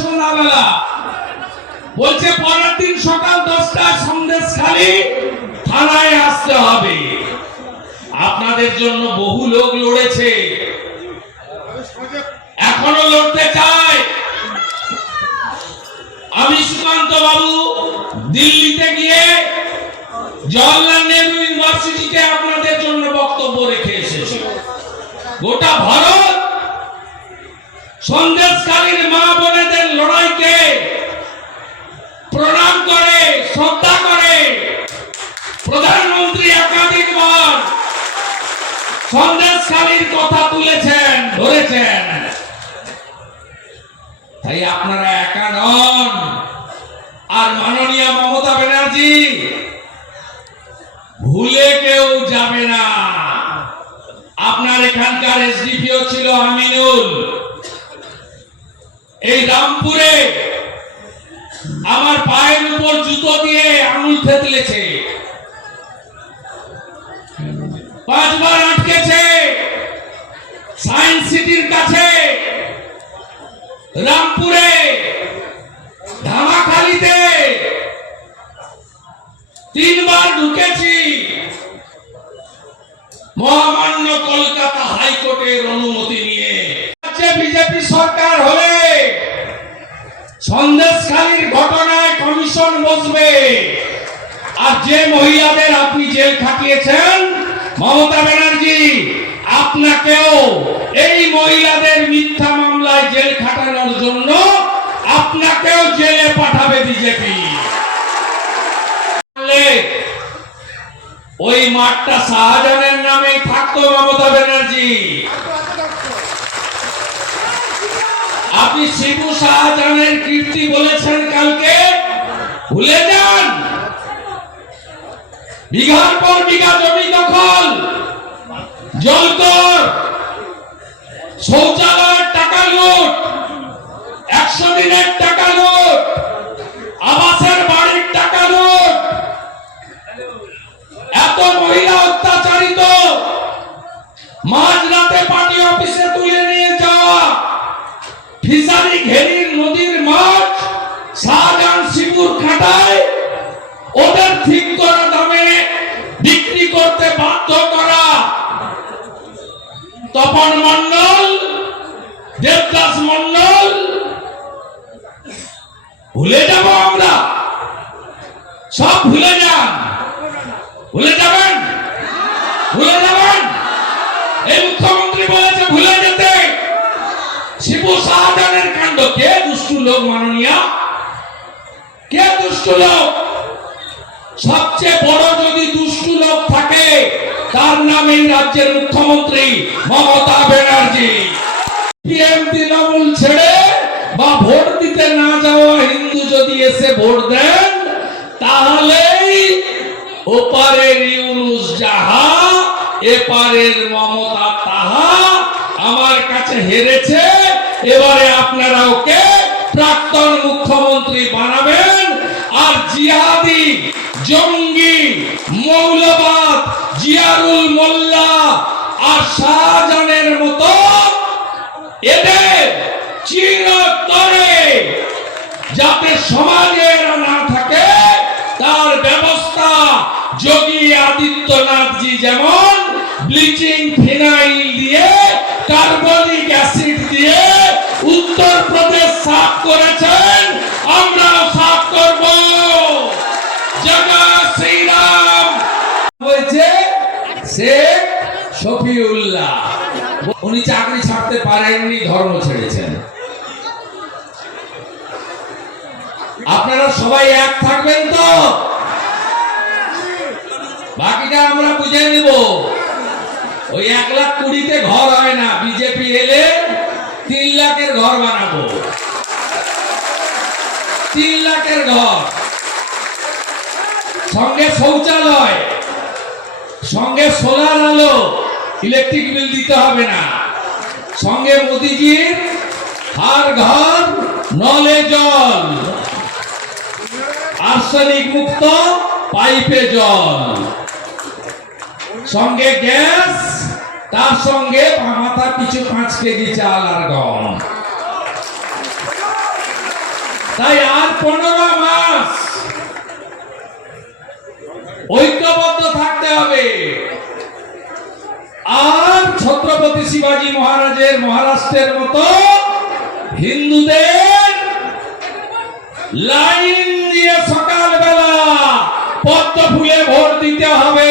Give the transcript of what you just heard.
সন্ধ্যাবেলা বলছে, পরের দিন সকাল দশটায় সন্দেশ খালি থানায় আসতে হবে। আপনাদের জন্য বহু লোক লড়েছে। তাই আপনারা একা নন। আর মাননীয় মমতা ব্যানার্জি, ভুলে কেউ যাবে না। আপনার এখানকার এসডিপিও ছিল আমিনুল। এই রামপুরে আমার পায়ের উপর জুতো দিয়ে আঙুল থেতলেছে। পাঁচবার আটকেছে। সায়েন্স সিটির কাছে রামপুরে, ধামাখালিতে তিনবার ঢুকেছি। মহামান্য কলকাতা হাইকোর্টের অনুমতি নিয়ে। বিজেপি সরকার হলে সন্দেশখালীর ঘটনায় কমিশন বসবে। আর যে মহিলাদের আপনি জেল খাটিয়েছেন, মমতা ব্যানার্জি, আপনাকেও এই মহিলাদের আপনাকেও জেলে পাঠাবে বিজেপি ওই মাঠটা শাহজাহানের নামেই থাকতো, মমতা ব্যানার্জি। আপনি শিবু শাহজাহানের কীর্তি বলেছেন কালকে? ভুলে যান। বিঘার পর বিঘা জমি দখল জলকর শৌচালয়ের ঠিক করা দামে বিক্রি করতে বাধ্য করা। তপন মন্ডল দেবদাস মন্ডল ভুলে যাব আমরা। সব ভুলে যান। ভুলে যাবেন? ভুলে যাবেন? এই মুখ্যমন্ত্রী বলেছে ভুলে যেতে। শিবু শাহজাহানের কাণ্ড। কে দুষ্টু লোক মাননীয়া? কে দুষ্টু লোক? সবচেয়ে বড় যদি দুষ্টু লোক থাকে, তার নাম রাজ্যের মুখ্যমন্ত্রী মমতা ব্যানার্জি। পিএম তৃণমূল ছেড়ে বা ভোট দিতে না যাওয়া হিন্দু যদি এসে ভোট দেন, তাহলেই ওপারের ইউনুস যাহা, এপারের মমতা তাহা আমার কাছে হেরেছে। এবারে আপনারা ওকে প্রাক্তন মুখ্যমন্ত্রী বানাবেন। আর জিহাদি জঙ্গি, মৌলবাদ, জিয়ারুল মোল্লা আর শাহজাহানের মতো এদের চিরতরে যাতে সমাজে না থাকে, তার ব্যবস্থা যোগী আদিত্যনাথজি যেমন ব্লিচিং ফিনাইল দিয়ে কার্বনিক অ্যাসিড দিয়ে উত্তর প্রদেশ সাফ করেছেন, আমরাও শেখ শফিউল্লাহ। উনি চাকরি ছাড়তে পারেননি, ধর্ম ছেড়েছেন। আপনারা সবাই এক থাকবেন তো? বাকিটা আমরা বুঝে নিব। ওই এক লাখ কুড়িতে ঘর হয় না, বিজেপি এলে তিন লাখের ঘর বানাবো। তিন লাখের ঘর। সঙ্গে শৌচালয়। সঙ্গে সোলার আলো ইলেকট্রিক বিল দিতে হবে না। সঙ্গে মোদিজির হার ঘর, নলে জল, আর্সেনিক মুক্ত পাইপে জল। সঙ্গে গ্যাস, তার সঙ্গে মাথা পিছু পাঁচ কেজি চাল আর গম। তাই আর পনেরো মাস ঐক্যবদ্ধ থাকতে হবে। আর ছত্রপতি শিবাজী মহারাজের, মহারাষ্ট্রের মতো হিন্দুদের লাইন দিয়ে সকালবেলা পদ্ম ফুলে ভোট দিতে হবে।